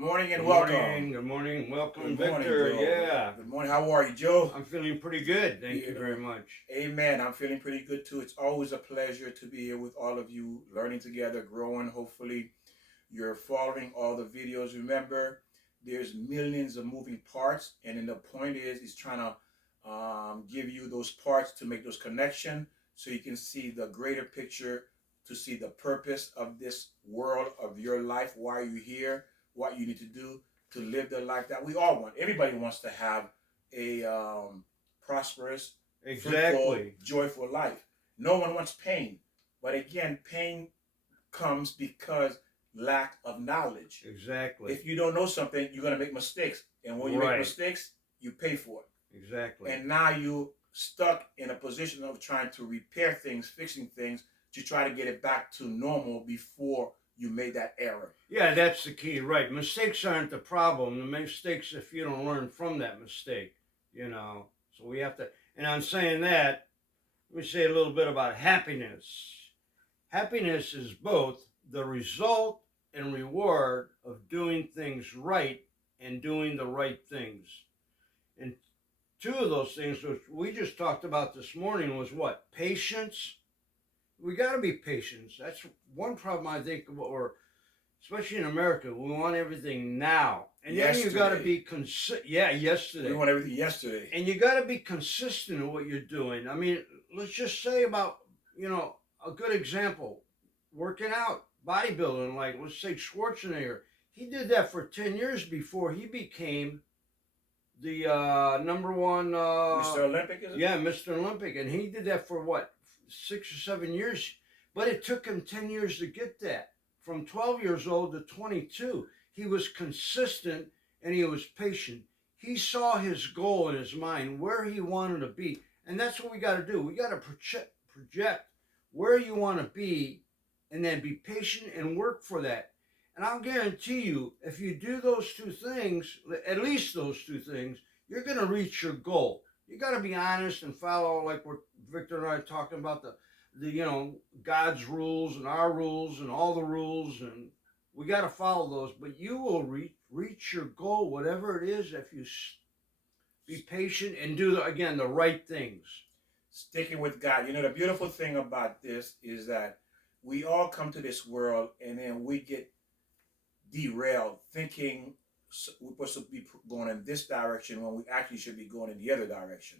morning and Good welcome. morning. Good morning. Welcome, Good morning, Victor. Joe. Yeah, Good morning. How are you, Joe? I'm feeling pretty good. Thank you You very know, much. amen. I'm feeling pretty good too. It's always a pleasure to be here with all of you, learning together, growing. Hopefully, you're following all the videos. Remember, there's millions of moving parts, and then the point is trying to give you those parts to make those connections, so you can see the greater picture, to see the purpose of this world, of your life, why you're here, what you need to do to live the life that we all want. Everybody wants to have a prosperous, fruitful, Exactly. joyful life. No one wants pain, but again, pain comes because lack of knowledge. Exactly. If you don't know something, you're going to make mistakes. And when you make Right. mistakes, you pay for it. Exactly. And now you stuck in a position of trying to repair things, fixing things to try to get it back to normal before you made that error. Yeah, that's the key. Right. Mistakes aren't the problem. The mistakes if you don't learn from that mistake, you know. So we have to, and I'm saying that, let me say a little bit about happiness. Happiness is both the result and reward of doing things right and doing the right things. And two of those things, which we just talked about this morning, was what? Patience. We got to be patient. That's one problem I think, or especially in America, we want everything now. And then you got to Yesterday. be Yeah, yesterday. We want everything yesterday. And you got to be consistent in what you're doing. I mean, let's just say about, a good example, working out, bodybuilding, like let's say Schwarzenegger. He did that for 10 years before he became the number one. Mr. Olympic, is it? Yeah, Mr. Olympic. And he did that for what, 6 or 7 years? But it took him 10 years to get that. From 12 years old to 22. He was consistent and he was patient. He saw his goal in his mind, where he wanted to be. And that's what we got to do. We got to project where you want to be and then be patient and work for that. And I'll guarantee you, if you do those two things, at least those two things, you're going to reach your goal. You got to be honest and follow, like what Victor and I are talking about, the God's rules and our rules and all the rules, and we got to follow those. But you will reach your goal, whatever it is, if you be patient and do again the right things. Sticking with God. You know, the beautiful thing about this is that we all come to this world and then we get derailed thinking we're supposed to be going in this direction when we actually should be going in the other direction.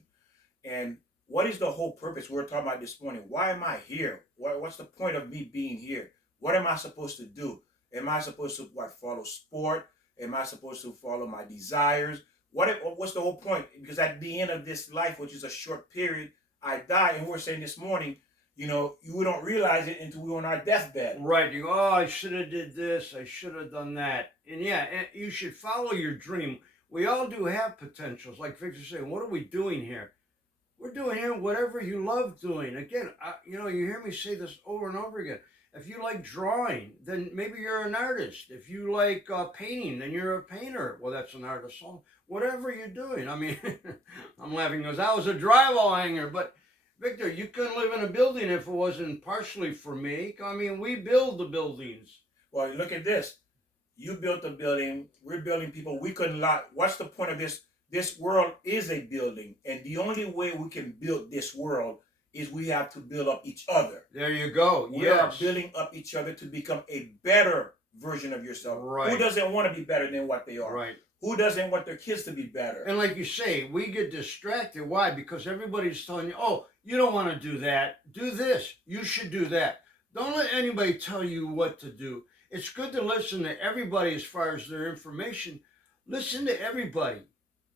And what is the whole purpose we're talking about this morning? Why am I here? What's the point of me being here? What am I supposed to do? Am I supposed to follow sport? Am I supposed to follow my desires? What's the whole point? Because at the end of this life, which is a short period, I die. And we're saying this morning, you don't realize it until we're on our deathbed. Right. You go, oh, I should have did this. I should have done that. And yeah, you should follow your dream. We all do have potentials. Like Victor said, what are we doing here? We're doing here whatever you love doing. Again, you hear me say this over and over again. If you like drawing, then maybe you're an artist. If you like painting, then you're a painter. Well, that's an artist. Whatever you're doing. I mean, I'm laughing because I was a drywall hanger. But, Victor, you couldn't live in a building if it wasn't partially for me. I mean, we build the buildings. Well, look at this. You built a building. We're building people. We couldn't lie. What's the point of this? This world is a building. And the only way we can build this world is we have to build up each other. There you go. We are building up each other to become a better version of yourself. Right. Who doesn't want to be better than what they are? Right. Who doesn't want their kids to be better? And like you say, we get distracted. Why? Because everybody's telling you, oh, you don't want to do that. Do this. You should do that. Don't let anybody tell you what to do. It's good to listen to everybody as far as their information. Listen to everybody.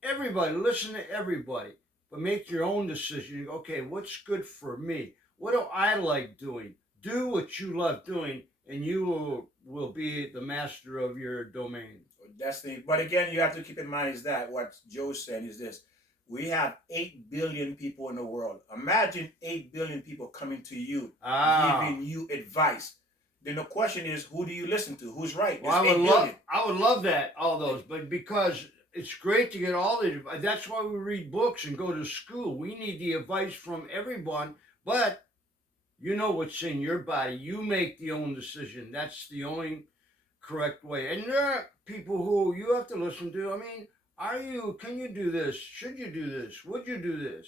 Everybody, listen to everybody. But make your own decision. Okay, what's good for me? What do I like doing? Do what you love doing, and you will be the master of your domain. That's but again, you have to keep in mind is that what Joe's saying is this. We have 8 billion people in the world. Imagine 8 billion people coming to you, giving you advice. Then the question is, who do you listen to? Who's right? Well, I would love that, all those, but because it's great to get all the advice. That's why we read books and go to school. We need the advice from everyone, but you know what's in your body. You make the own decision. That's the only correct way. And there are people who you have to listen to. I mean, can you do this? Should you do this? Would you do this?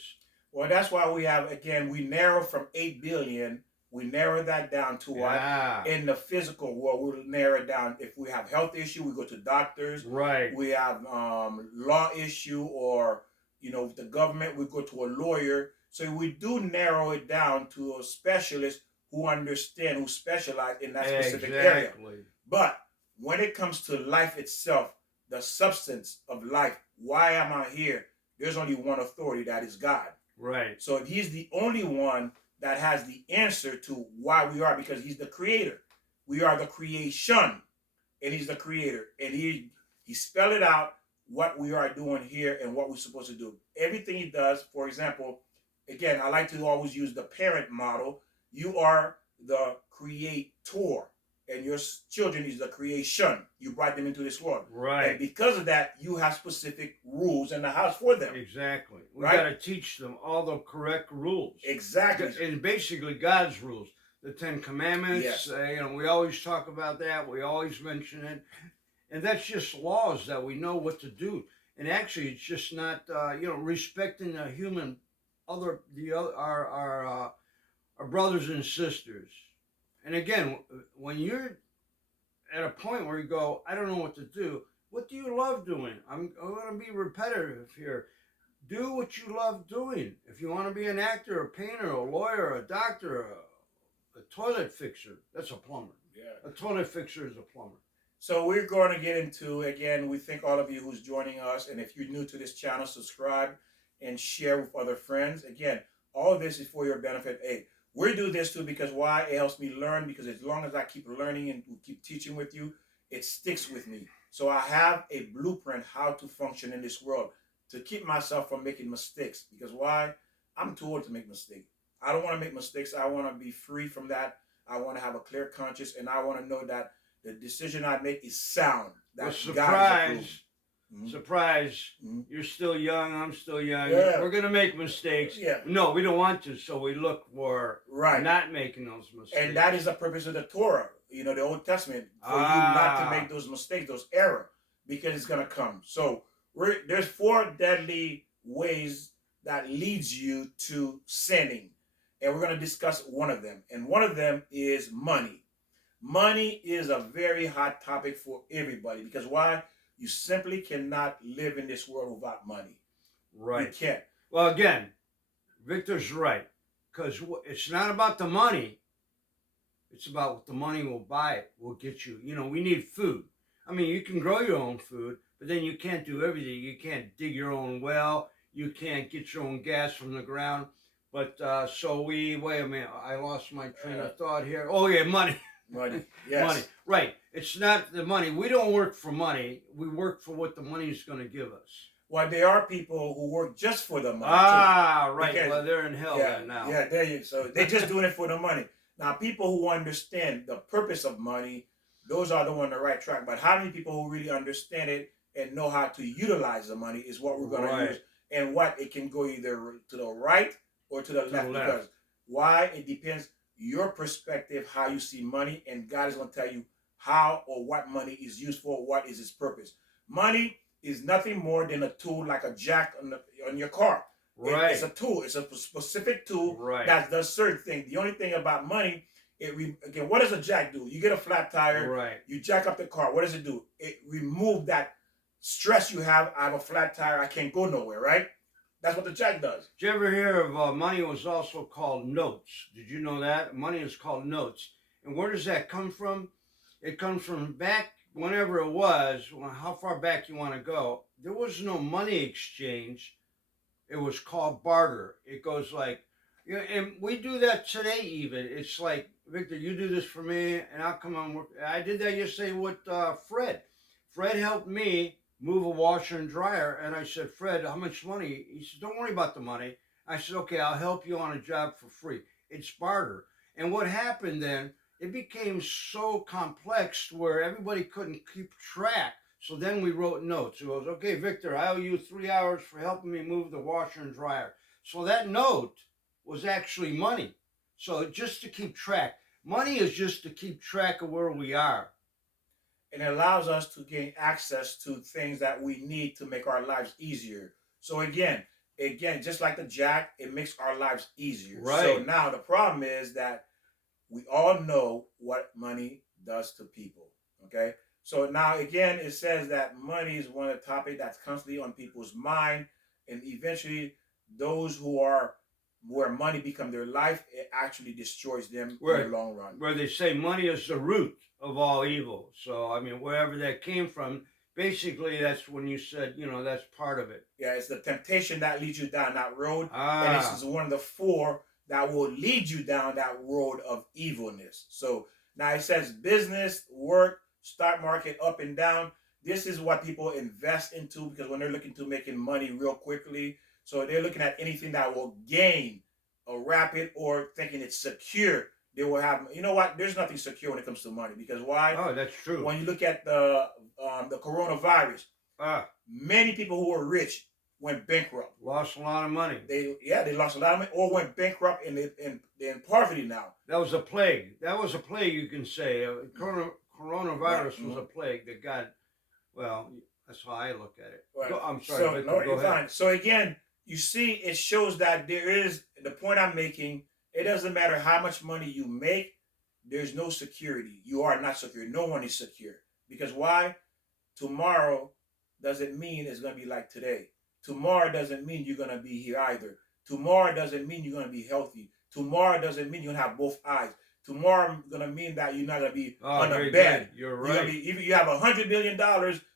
Well, that's why we have, again, we narrow from 8 billion, we narrow that down to what? Yeah. In the physical world, we'll narrow it down. If we have health issue, we go to doctors. Right. We have law issue, or, with the government, we go to a lawyer. So we do narrow it down to a specialist who understand, who specialize in that specific area. But when it comes to life itself, the substance of life, why am I here? There's only one authority, that is God. Right. So he's the only one that has the answer to why we are, because he's the creator. We are the creation, and he's the creator. And he spelled it out, what we are doing here and what we're supposed to do. Everything he does, for example, again, I like to always use the parent model. You are the creator, and your children is the creation. You brought them into this world. Right. And because of that, you have specific rules in the house for them. Exactly. We right? got to teach them all the correct rules. Exactly. And basically God's rules. The 10 Commandments. Yes. We always talk about that. We always mention it. And that's just laws that we know what to do. And actually, it's just not, respecting the human, our brothers and sisters. And again, when you're at a point where you go, I don't know what to do, what do you love doing? I'm going to be repetitive here. Do what you love doing. If you want to be an actor, a painter, a lawyer, a doctor, a toilet fixer, that's a plumber. Yeah. A toilet fixer is a plumber. So we're going to get into, again, we thank all of you who's joining us. And if you're new to this channel, subscribe and share with other friends. Again, all of this is for your benefit. Hey, we do this too because why? It helps me learn, because as long as I keep learning and keep teaching with you, it sticks with me. So I have a blueprint how to function in this world to keep myself from making mistakes. Because why? I'm too old to make mistakes. I don't want to make mistakes. I want to be free from that. I want to have a clear conscience, and I want to know that the decision I make is sound. That's surprise. Mm-hmm. Surprise. Mm-hmm. You're still young. I'm still young. Yeah. We're going to make mistakes. Yeah. No, we don't want to. So we look for not making those mistakes. And that is the purpose of the Torah, the Old Testament, for you not to make those mistakes, those errors, because it's going to come. So there's 4 deadly ways that leads you to sinning. And we're going to discuss one of them. And one of them is money. Money is a very hot topic for everybody, because why? You simply cannot live in this world without money. Right. You can't. Well, again, Victor's right, because it's not about the money. It's about what the money will buy, will get you. We need food. I mean, you can grow your own food, but then you can't do everything. You can't dig your own well. You can't get your own gas from the ground. But wait a minute, I lost my train of thought here. Oh, yeah, money. Money, yes. Money, right. It's not the money. We don't work for money. We work for what the money is going to give us. Well, there are people who work just for the money. Right. Because, well, they're in hell now. Yeah, there you go. So they're just doing it for the money. Now, people who understand the purpose of money, those are the one on the right track. But how many people who really understand it and know how to utilize the money is what we're going to use. And what it can go either to the right or to the left. Because why? It depends your perspective, how you see money, and God is going to tell you how or what money is used for, what is its purpose. Money is nothing more than a tool, like a jack on your car. Right. It's a tool. It's a specific tool that does certain things. The only thing about money, again, what does a jack do? You get a flat tire. Right. You jack up the car. What does it do? It removes that stress you have. I have a flat tire. I can't go nowhere, right? That's what the jack does. Did you ever hear of money was also called notes? Did you know that? Money is called notes. And where does that come from? It comes from back whenever it was, how far back you want to go. There was no money exchange. It was called barter. It goes like, and we do that today even. It's like, Victor, you do this for me, and I'll come on work. I did that yesterday with Fred. Fred helped me move a washer and dryer, and I said, Fred, how much money? He said, don't worry about the money. I said, okay, I'll help you on a job for free. It's barter. And what happened then, it became so complex where everybody couldn't keep track. So then we wrote notes. It was, okay, Victor, I owe you 3 hours for helping me move the washer and dryer. So that note was actually money. So just to keep track. Money is just to keep track of where we are. and it allows us to gain access to things that we need to make our lives easier. So again, just like the jack, it makes our lives easier. So Right. now the problem is that we all know what money does to people. Okay. So now again, it says that money is one of the topics that's constantly on people's mind, and eventually, those who are where money become their life, it actually destroys them in the Where long run. where they say money is the root of all evil. So I mean, wherever that came from, basically that's when you said, that's part of it. Yeah, it's the temptation that leads you down that road, and this is Ah, one of the four that will lead you down that road of evilness. So now it says business, work, stock market, up and down. This is what people invest into because when they're looking to making money real quickly, so they're looking at anything that will gain a rapid or thinking it's secure. They will have, you know what? There's nothing secure when it comes to money because why? oh, that's true. When you look at the coronavirus, Ah, many people who were rich went bankrupt. lost a lot of money. They lost a lot of money or went bankrupt and they're in poverty now. That was a plague. That was a plague, you can say. Coronavirus was Mhm. a plague that got. Well, that's how I look at it. Right. I'm sorry, So Victor. no, Go you're ahead. fine. So again, you see, it shows that there is the point I'm making. It doesn't matter how much money you make. There's no security. You are not secure. No one is secure because why? Tomorrow doesn't mean it's going to be like today. Tomorrow doesn't mean you're going to be here either. Tomorrow doesn't mean you're going to be healthy. Tomorrow doesn't mean you're going to have both eyes. Tomorrow going to mean that you're not going to be Oh, on a very bed. good. You're You're going right. to be, if you have $100 million,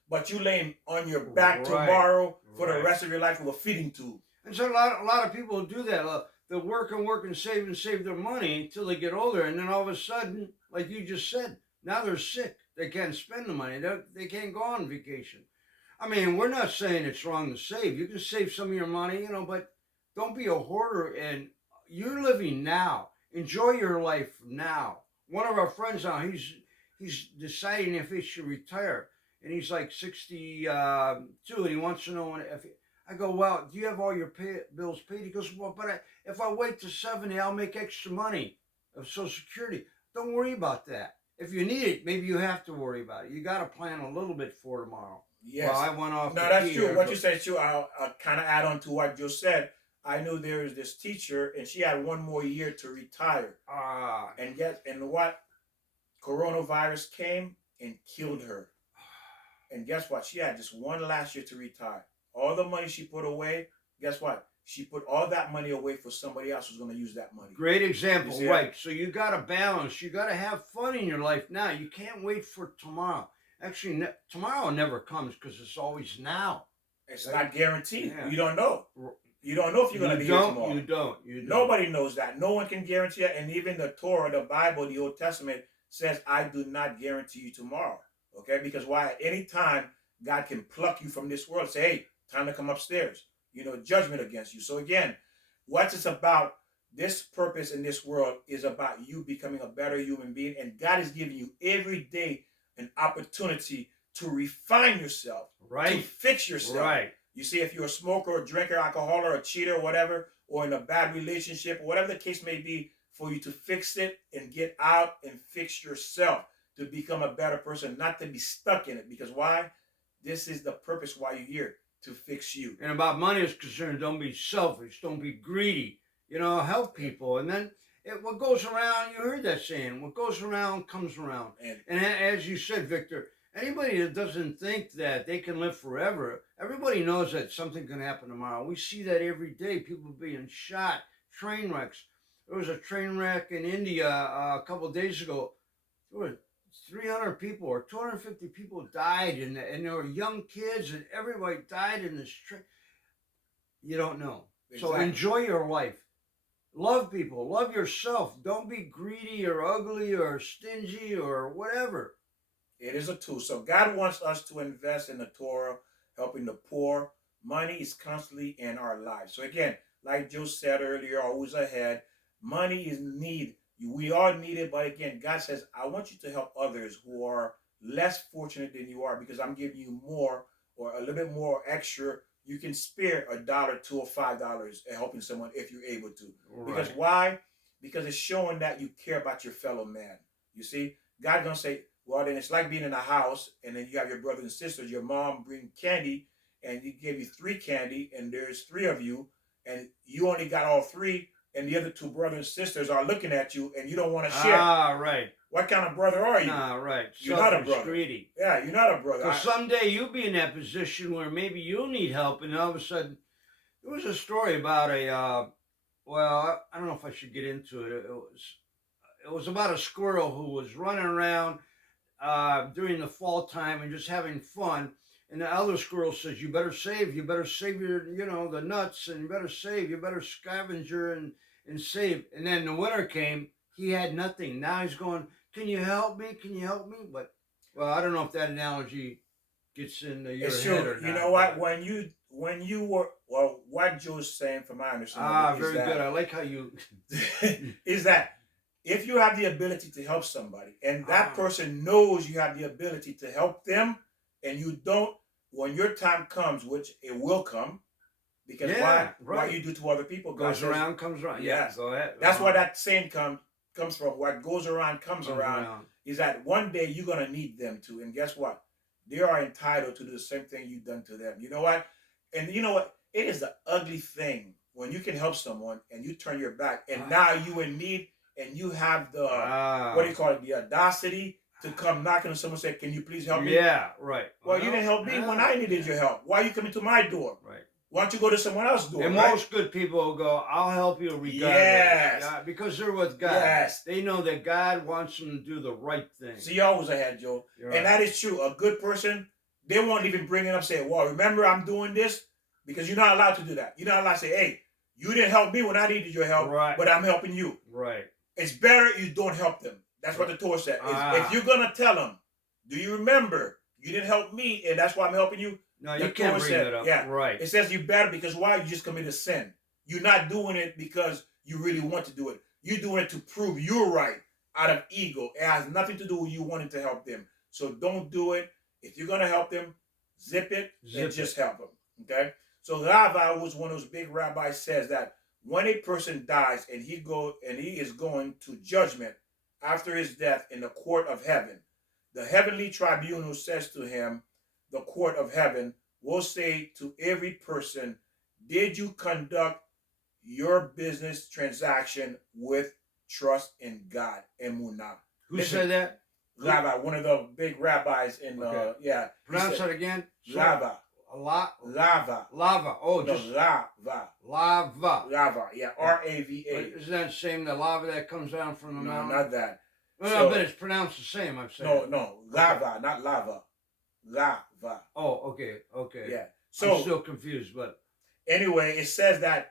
but you laying on your back Right. tomorrow for the Right. rest of your life with a feeding tube. And so a lot of people do that. They'll work and save their money until they get older, and then all of a sudden, like you just said, now they're sick. They can't spend the money. They can't go on vacation. I mean, we're not saying it's wrong to save. You can save some of your money, but don't be a hoarder. And you're living now. Enjoy your life now. One of our friends now, he's deciding if he should retire, and he's like 62, and he wants to know if. I go, well, do you have all your bills paid? He goes, well, but if I wait to 70, I'll make extra money of Social Security. Don't worry about that. If you need it, maybe you have to worry about it. You got to plan a little bit for tomorrow. Yes. Well, I went off No, the that's key true. here, What but you said is true. I'll kind of add on to what Joe said. I knew there was this teacher, and she had one more year to retire. And what? Coronavirus came and killed her. And guess what? She had just one last year to retire. All the money she put away, guess what? She put all that money away for somebody else who's going to use that money. great example, You see right? So you got to balance. You got to have fun in your life now. You can't wait for tomorrow. Actually, tomorrow never comes because it's always now. It's not guaranteed. Yeah. You don't know. You don't know if you're going to be here tomorrow. You don't. Nobody knows that. No one can guarantee it. And even the Torah, the Bible, the Old Testament says, I do not guarantee you tomorrow. Okay? Because why? At any time, God can pluck you from this world and say, hey, time to come upstairs. Judgment against you. So again, what it's about, this purpose in this world is about you becoming a better human being. And God is giving you every day an opportunity to refine yourself, right, to fix yourself. Right. You see, if you're a smoker or a drinker, alcoholic, or a cheater, or whatever, or in a bad relationship, or whatever the case may be, for you to fix it and get out and fix yourself to become a better person, not to be stuck in it. Because why? This is the purpose why you're here, to fix you. And about money is concerned, don't be selfish, don't be greedy. Help people. And then what goes around, you heard that saying, what goes around comes around. And as you said, Victor, anybody that doesn't think that they can live forever, everybody knows that something can happen tomorrow. We see that every day, people being shot, train wrecks. There was a train wreck in India a couple of days ago. There were 300 people or 250 people died, and there were young kids, and everybody died in this train. You don't know. Exactly. So enjoy your life. Love people. Love yourself. Don't be greedy or ugly or stingy or whatever. It is a tool. So God wants us to invest in the Torah, helping the poor. Money is constantly in our lives. So again, like Joe said earlier, always ahead, money is need. We all need it, but again, God says, I want you to help others who are less fortunate than you are because I'm giving you more or a little bit more extra. You can spare $1, $2, or $5 at helping someone if you're able to. Right. Because why? Because it's showing that you care about your fellow man. You see, God's going to say, well, then it's like being in a house, and then you have your brothers and sisters. Your mom bring candy, and he gave you 3 candy, and there's 3 of you, and you only got all 3, and the other 2 brothers and sisters are looking at you, and you don't want to share. Ah, right. What kind of brother are you? Nah, right. You're not a Selfish, brother. greedy. Yeah, you're not a brother. Because someday you'll be in that position where maybe you'll need help, and all of a sudden, there was a story about well, I don't know if I should get into it. It was about a squirrel who was running around during the fall time and just having fun. And the elder squirrel says, you better save your, the nuts, and you better scavenger and save. And then the winter came, he had nothing. Now he's going, can you help me? Can you help me? But, well, I don't know if that analogy gets into your head or not. You know what? When you were, well, what Joe's saying from my understanding very good. I like how you... is that if you have the ability to help somebody, and that person knows you have the ability to help them, and you don't, when your time comes, which it will come, because what you do to other people goes around, comes around. Yes. Go ahead. That's where that saying comes from. What goes around comes around. Is that one day you're going to need them too. And guess what? They are entitled to do the same thing you've done to them. You know what? And you know what? It is the ugly thing when you can help someone and you turn your back, and now you in need, and you have the, what do you call it, the audacity to come knocking on someone and say, can you please help me? Yeah, right. Well, you didn't help me when I needed your help. Why are you coming to my door? Right. Why don't you go to someone else's door? And most good people will go, I'll help you regardless. Yes. Because they're with God. Yes. They know that God wants them to do the right thing. See, you always ahead, Joe. Right. And that is true. A good person, they won't even bring it up and say, well, remember I'm doing this? Because you're not allowed to do that. You're not allowed to say, hey, you didn't help me when I needed your help, but I'm helping you. Right. It's better you don't help them. That's what the Torah said. If you're going to tell them, do you remember you didn't help me and that's why I'm helping you? No, you can't bring that up. Yeah. Right. It says you better because why? You just committed a sin. You're not doing it because you really want to do it. You're doing it to prove you're right out of ego. It has nothing to do with you wanting to help them. So don't do it. If you're going to help them, zip it and just help them. Okay? So Rava was one of those big rabbis, says that when a person dies and he is going to judgment after his death in the court of heaven, the heavenly tribunal says to him, the court of heaven will say to every person, did you conduct your business transaction with trust in God, emunah? Who said that? Rava, one of the big rabbis in Pronounce that again. Rava. Lava. Oh, no, just lava. Lava. Yeah, R-A-V-A. Isn't that the same, the lava that comes down from the mountain? No, not that. Well, but it's pronounced the same, I'm saying. No, lava, not lava. Lava. Oh, okay. Yeah. So I'm still confused, but anyway, it says that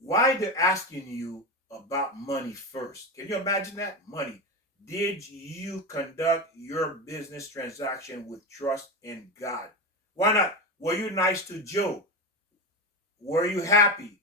why they're asking you about money first. Can you imagine that? Money. Did you conduct your business transaction with trust in God? Why not? Were you nice to Joe? Were you happy?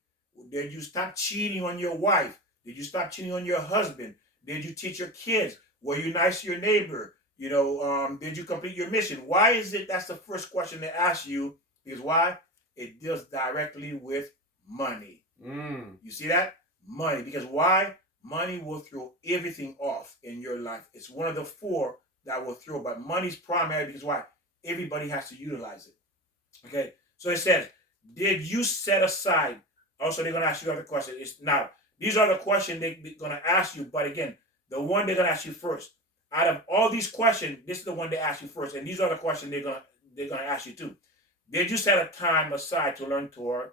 Did you stop cheating on your wife? Did you stop cheating on your husband? Did you teach your kids? Were you nice to your neighbor? Did you complete your mission? Why is it that's the first question they ask you? Because why? It deals directly with money. You see that? Money. Because why? Money will throw everything off in your life. It's one of the 4 that will throw, but money's primary because why? Everybody has to utilize it. Okay, so it says, did you set aside? Also, they're going to ask you other questions. Now, these are the questions they're going to ask you, but again, the one they're going to ask you first. Out of all these questions, this is the one they ask you first, and these are the questions they're going to ask you too. Did you set a time aside to learn Torah?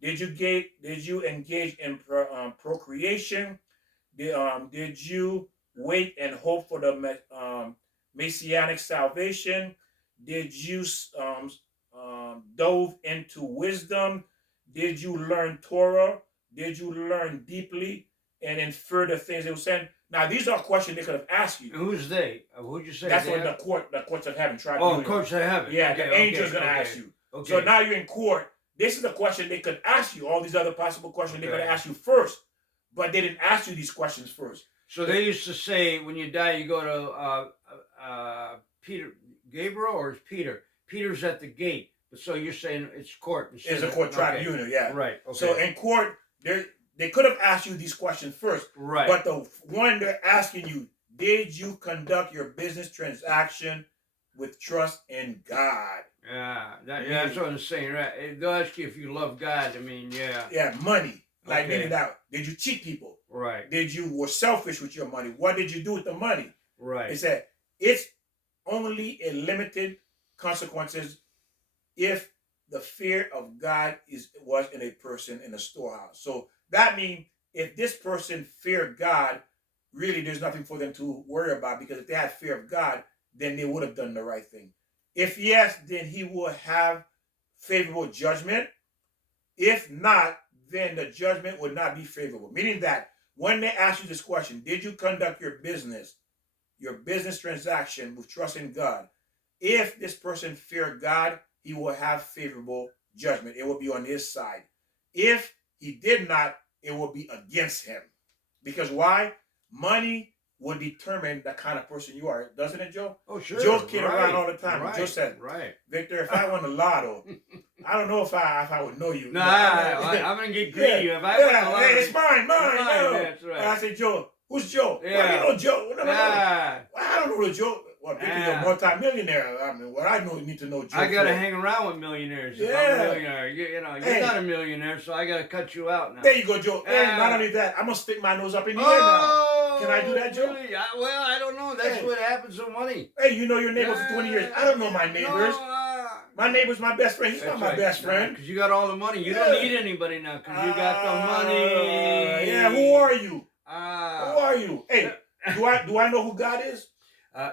Did you engage in procreation? Did you wait and hope for the messianic salvation? Did you dove into wisdom? Did you learn Torah? Did you learn deeply and infer the things they were saying? Now, these are questions they could have asked you. Who's they? Who'd you say? That's what the courts of heaven tribunal. Oh, courts of heaven. Yeah, the angel's going to ask you. Okay. So now you're in court. This is the question they could ask you. All these other possible questions they could have asked you first, but they didn't ask you these questions first. So they used to say when you die, you go to Peter, Gabriel, or is Peter? Peter's at the gate. So you're saying it's court. It's a court tribunal, yeah. Right. Okay. So in court, they could have asked you these questions first. Right. But the one they're asking you, did you conduct your business transaction with trust in God? Yeah, that's what I'm saying, right? They'll ask you if you love God. I mean, yeah. Yeah, money. Like Okay. meaning that, did you cheat people? Right. Did you were selfish with your money? What did you do with the money? Right. It said it's only a limited consequences if the fear of God was in a person in a storehouse. So that means if this person feared God, really there's nothing for them to worry about, because if they had fear of God, then they would have done the right thing. If yes, then he will have favorable judgment. If not, then the judgment would not be favorable. Meaning that when they ask you this question, did you conduct your business transaction with trust in God? If this person feared God, he will have favorable judgment. It will be on his side. If he did not, it will be against him. Because why? Money will determine the kind of person you are, doesn't it, Joe? Oh, sure. Joe's kidding right. around all the time. Right. Joe said, right. Victor, if I won the lotto, I don't know if I would know you. No, I'm going to get greedy. Yeah, If I win the yeah, lottery, hey, it's mine. No. That's right. I said, Joe, who's Joe? Yeah. Well, you know Joe. No. Ah, Well, I don't know the Joe. Well, Victor's Yeah. a multi-millionaire. I mean, what I know, need to know Joe. I got to for. hang around with millionaires. If I'm Yeah. a millionaire. You know, you're Hey. not a millionaire, so I got to cut you out now. There you go, Joe. Hey, not Ah. only that, I'm going to stick my nose up in the air now. Can I do that, Joe? Really? Well, I don't know. That's Hey. what happens with money. Hey, you know your neighbor for 20 years. I don't know my neighbors. My neighbor's my best friend. He's That's not my right. best friend. Because you got all the money. You don't need anybody now because you got the money. Yeah, who are you? Who Ah. are you? Hey, do I know who God is?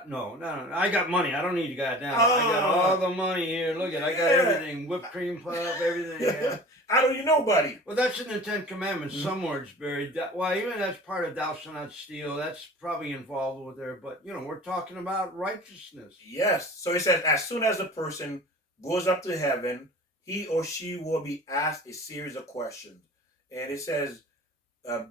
No. I got money. I don't need God now. I got all the money here. Look at, I got everything. Whipped cream puff, everything. Yeah. I don't need nobody. Well, that's in the Ten Commandments. Mhm. Somewhere it's buried. Well, even that's part of thou shalt not steal. That's probably involved with there. But, we're talking about righteousness. Yes. So it says, as soon as a person goes up to heaven, he or she will be asked a series of questions. And it says,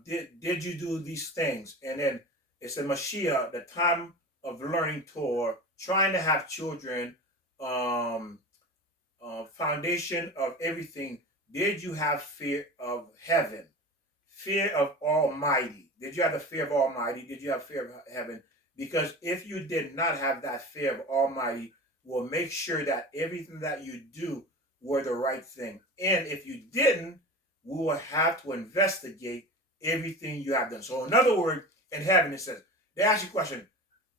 did you do these things? And then it said, Mashia, the time of learning Torah, trying to have children, foundation of everything. Did you have fear of heaven? Fear of Almighty. Did you have the fear of Almighty? Did you have fear of heaven? Because if you did not have that fear of Almighty, will make sure that everything that you do were the right thing. And if you didn't, we will have to investigate everything you have done. So in other words, in heaven it says, they ask you a question,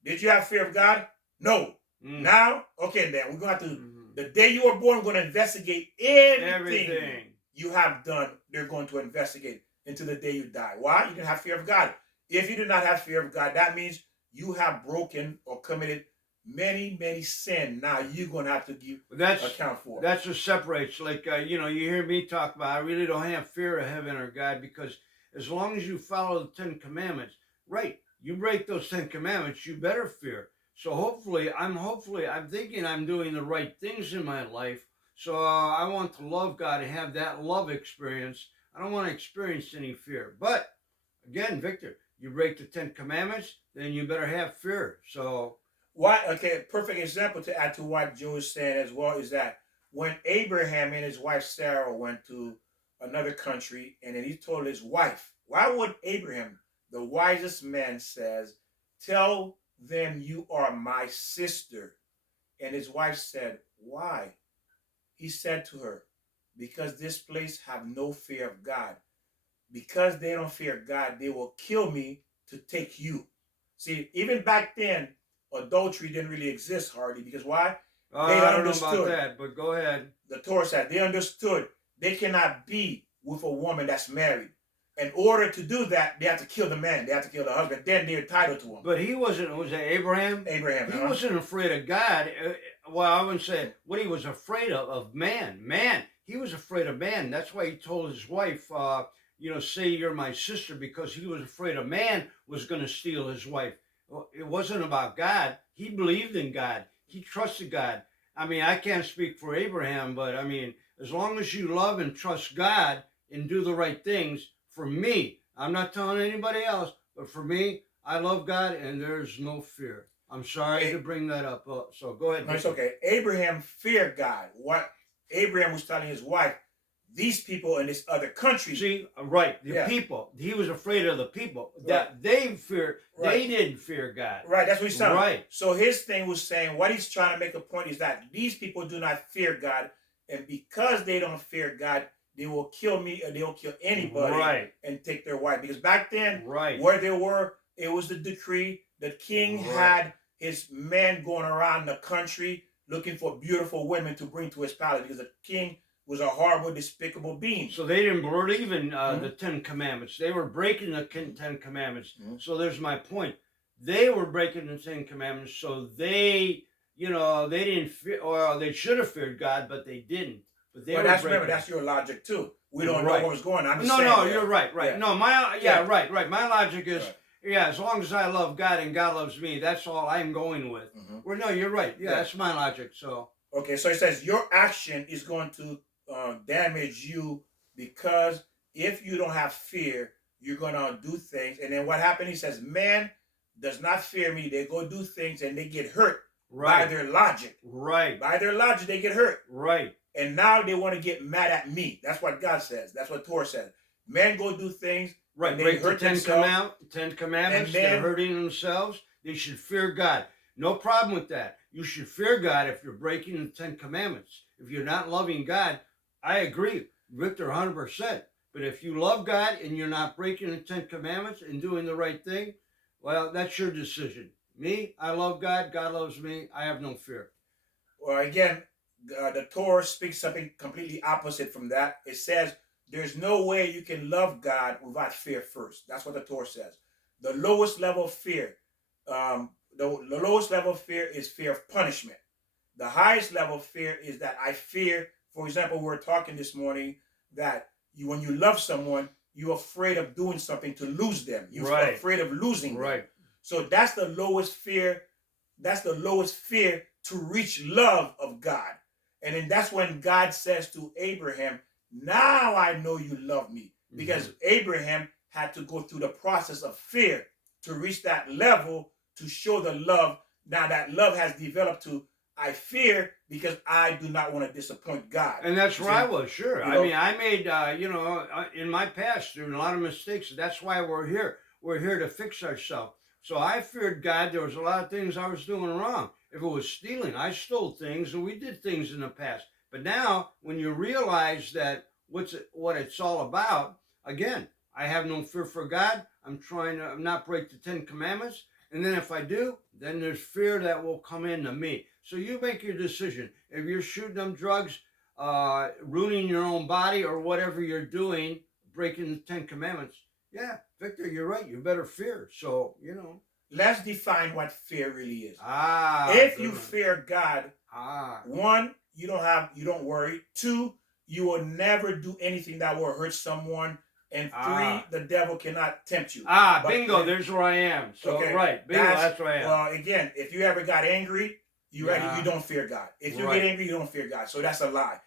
did you have fear of God? No. Now, okay, then we're going to have to, the day you were born, we're going to investigate everything you have done. They're going to investigate until the day you die. Why? You didn't have fear of God. If you did not have fear of God, that means you have broken or committed many, many sin. Now you're going to have to give account for. That's what separates. Like, you hear me talk about, I really don't have fear of heaven or God, because as long as you follow the 10 Commandments, right, you break those 10 Commandments, you better fear. So hopefully, I'm thinking I'm doing the right things in my life. So I want to love God and have that love experience. I don't want to experience any fear. But again, Victor, you break the 10 Commandments, then you better have fear. So why? Okay, perfect example to add to what Joe is saying as well is that when Abraham and his wife Sarah went to another country, and then he told his wife, why would Abraham, the wisest man, says, tell them you are my sister? And his wife said, why? He said to her, because this place have no fear of God. Because they don't fear God, they will kill me to take you. See, even back then, adultery didn't really exist hardly, because why? They I don't know about that, but go ahead. The Torah said they understood they cannot be with a woman that's married. In order to do that, they have to kill the man. They have to kill the husband. Then they're entitled to him. But he wasn't, was it Abraham? Abraham. He wasn't afraid of God. Well, I wouldn't say what he was afraid of man. Man, he was afraid of man. That's why he told his wife, say you're my sister, because he was afraid a man was going to steal his wife. It wasn't about God. He believed in God. He trusted God. I mean, I can't speak for Abraham, but I mean, as long as you love and trust God and do the right things, for me, I'm not telling anybody else, but for me, I love God and there's no fear. I'm sorry to bring that up. So go ahead. No, it's okay. Abraham feared God. What Abraham was telling his wife, these people in this other country. See, right, the Yeah. people. He was afraid of the people. Right. That they fear. Right. They didn't fear God. Right, that's what he's saying. Right. So his thing was saying, what he's trying to make a point is that these people do not fear God, and because they don't fear God, they will kill me or they will kill anybody Right. and take their wife. Because back then, Right. where they were, it was the decree. The king Right. had his men going around the country looking for beautiful women to bring to his palace, because the king was a horrible, despicable being. So they didn't believe in the Ten Commandments. They were breaking the Ten Commandments. So there's my point. They were breaking the Ten Commandments, so they, they didn't fear, or they should have feared God, but they didn't. But they remember, that's your logic too. We don't know what was going on. No, you're right. Yeah. No, right. My logic is, as long as I love God and God loves me, that's all I'm going with. Well, no, you're right. Yeah, that's my logic. So okay, so it says your action is going to damage you, because if you don't have fear, you're gonna do things, and then what happened? He says, man does not fear me. They go do things and they get hurt by their logic. Right. By their logic, they get hurt. Right. And now they want to get mad at me. That's what God says. That's what Torah says. Men go do things. Right. And they break hurt the themselves. Ten Commandments. And then, they're hurting themselves. They should fear God. No problem with that. You should fear God if you're breaking the Ten Commandments. If you're not loving God, I agree, Victor, 100%. But if you love God and you're not breaking the Ten Commandments and doing the right thing, well, that's your decision. Me, I love God. God loves me. I have no fear. Well, again, the Torah speaks something completely opposite from that. It says there's no way you can love God without fear first. That's what the Torah says. The lowest level of fear, the lowest level of fear is fear of punishment. The highest level of fear is that I fear, for example, we were talking this morning that when you love someone, you're afraid of doing something to lose them. You're afraid of losing them. So that's the lowest fear. That's the lowest fear to reach love of God. And then that's when God says to Abraham, now I know you love me. Because Abraham had to go through the process of fear to reach that level to show the love. Now that love has developed to, I fear because I do not want to disappoint God. And that's where I was, sure. I mean, I made, in my past, there were a lot of mistakes. That's why we're here. We're here to fix ourselves. So I feared God. There was a lot of things I was doing wrong. If it was stealing, I stole things, and we did things in the past. But now, when you realize that what it's all about, again, I have no fear for God. I'm trying to not break the Ten Commandments. And then if I do, then there's fear that will come into me. So you make your decision. If you're shooting them drugs, ruining your own body, or whatever you're doing, breaking the Ten Commandments, yeah, Victor, you're right. You better fear. So, Let's define what fear really is. If you fear God, one, you don't worry. Two, you will never do anything that will hurt someone. And three, the devil cannot tempt you. Bingo, there's where I am. So, right, bingo, that's where I am. Well, again, if you ever got angry, you don't fear God. If you get angry, you don't fear God. So that's a lie.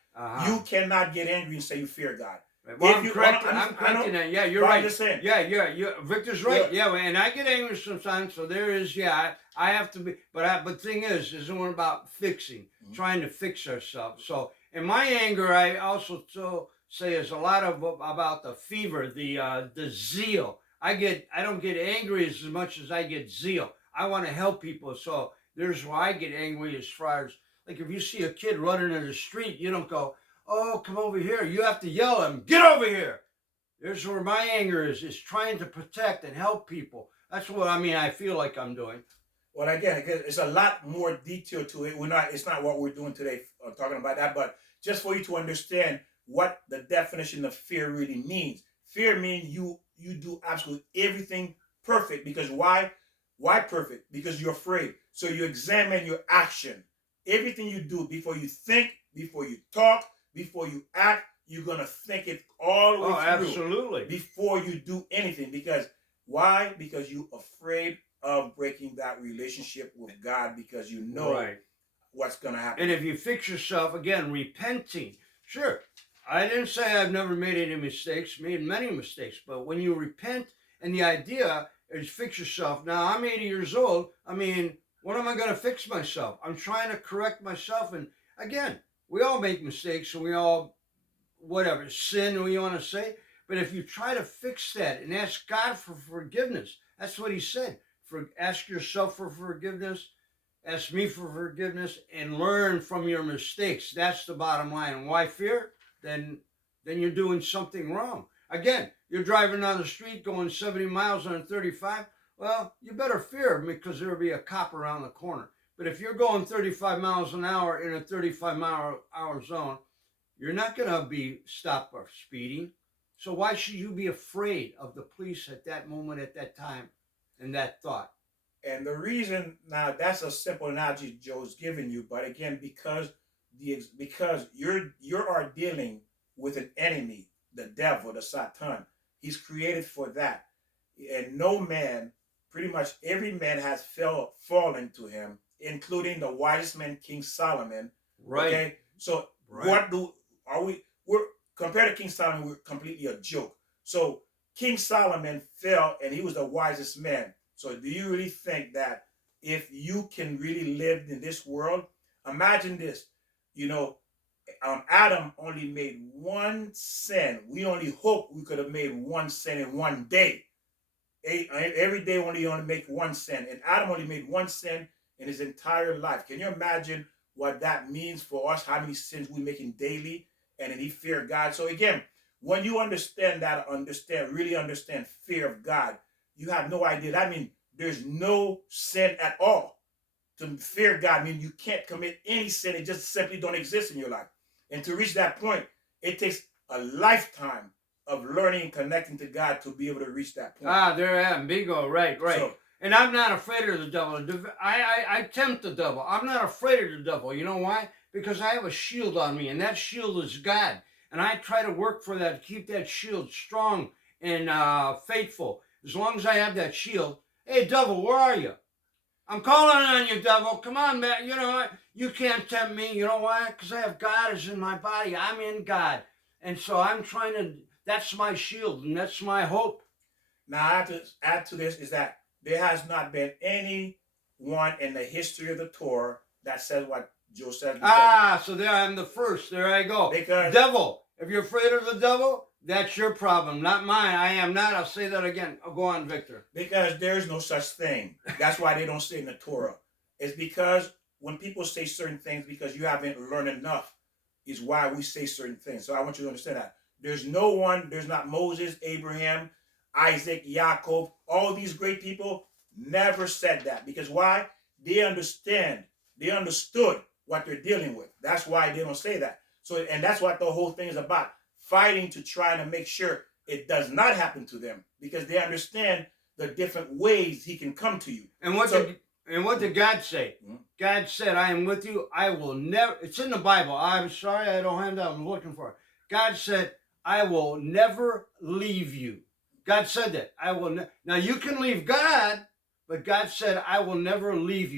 You cannot get angry and say you fear God. Well, I'm correcting that. Yeah, you're right. I'm just saying. Yeah, Victor's right. Yeah, and I get angry sometimes. So there is, I have to be. But the thing is one about fixing, trying to fix ourselves. So in my anger, I also say is a lot about the fever, the zeal. I don't get angry as much as I get zeal. I want to help people. So there's where I get angry, as far as, like, if you see a kid running in the street, you don't go, oh, come over here. You have to yell at him, get over here. There's where my anger is trying to protect and help people. That's what I feel like I'm doing. Well, again, it's a lot more detail to it. It's not what we're doing today, talking about that, but just for you to understand what the definition of fear really means. Fear means you do absolutely everything perfect. Because why? Why perfect? Because you're afraid. So you examine your action. Everything you do, before you think, before you talk, before you act, you're going to think it all the way through. Absolutely. Before you do anything. Because why? Because you're afraid of breaking that relationship with God, because you know what's going to happen. And if you fix yourself, again, repenting. Sure, I didn't say I've never made any mistakes, made many mistakes. But when you repent, and the idea is fix yourself. Now, I'm 80 years old. When am I going to fix myself? I'm trying to correct myself. And again, we all make mistakes, and we all whatever, sin, what you want to say. But if you try to fix that and ask God for forgiveness, that's what he said. Ask yourself for forgiveness, ask me for forgiveness, and learn from your mistakes. That's the bottom line. And why fear? Then you're doing something wrong. Again, you're driving down the street going 70 miles on 35. Well, you better fear because there'll be a cop around the corner. But if you're going 35 miles an hour in a 35-mile-hour zone, you're not going to be stopped for speeding. So why should you be afraid of the police at that moment, at that time, and that thought? And the reason, now that's a simple analogy Joe's giving you, but again, because you are dealing with an enemy, the devil, the Satan. He's created for that, and no man, pretty much every man has fallen to him, including the wisest man, King Solomon. Right. Okay, so Right. we're compared to King Solomon, we're completely a joke. So King Solomon fell, and he was the wisest man. So do you really think that if you can really live in this world, imagine this, you know, Adam only made one sin. We only hope we could have made one sin in one day. Every day only make one sin. And Adam only made one sin in his entire life. Can you imagine what that means for us, how many sins we're making daily? And then he feared God. So again, when you understand that, really understand fear of God, you have no idea. That means there's no sin at all. To fear God means you can't commit any sin. It just simply don't exist in your life. And to reach that point, it takes a lifetime of learning and connecting to God to be able to reach that point. Ah, there I am. Bingo. Right. So, and I'm not afraid of the devil. I tempt the devil. I'm not afraid of the devil. You know why? Because I have a shield on me, and that shield is God. And I try to work for that, keep that shield strong and faithful. As long as I have that shield. Hey, devil, where are you? I'm calling on you, devil. Come on, man. You know what? You can't tempt me. You know why? Because I have God is in my body. I'm in God. And so I'm trying to, that's my shield, and that's my hope. Now, I have to add to this is that there has not been anyone in the history of the Torah that says what Joe said. So there I'm the first. There I go. Because devil, if you're afraid of the devil, that's your problem, not mine. I am not. I'll say that again. Go on, Victor. Because there's no such thing. That's why they don't say in the Torah. It's because when people say certain things, because you haven't learned enough, is why we say certain things. So I want you to understand that. There's no one, there's not Moses, Abraham, Isaac, Jacob, all these great people never said that. Because why? They understood what they're dealing with. That's why they don't say that. So, and that's what the whole thing is about. Fighting to try to make sure it does not happen to them, because they understand the different ways he can come to you. And what did God say? God said, I am with you. I will never, it's in the Bible. I'm sorry, I don't have that. I'm looking for it. God said, I will never leave you. God said that. I will. Now you can leave God, but God said, I will never leave you.